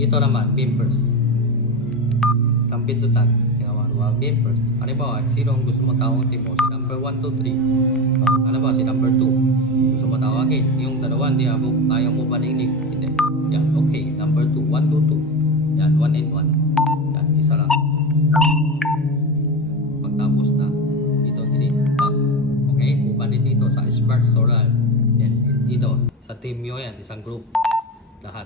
Ito naman, members. Isang pindutan. Tingnan members. Halimbawa, sino ang gusto mo tawagin mo? Si number 1, 2, 3. Ano ba? Si number 2. Gusto mo tawagin. Yung dalawa, hindi mo, ayaw mo baninig. Hindi. Yan, okay. Number 2, 1, 2, 2. Yan, 1 and 1. Yan, isa lang. Pagtapos na, ito, back. Okay, bubalik dito sa Spark Solar. Yan, ito. Sa team nyo yan, isang group. Lahat.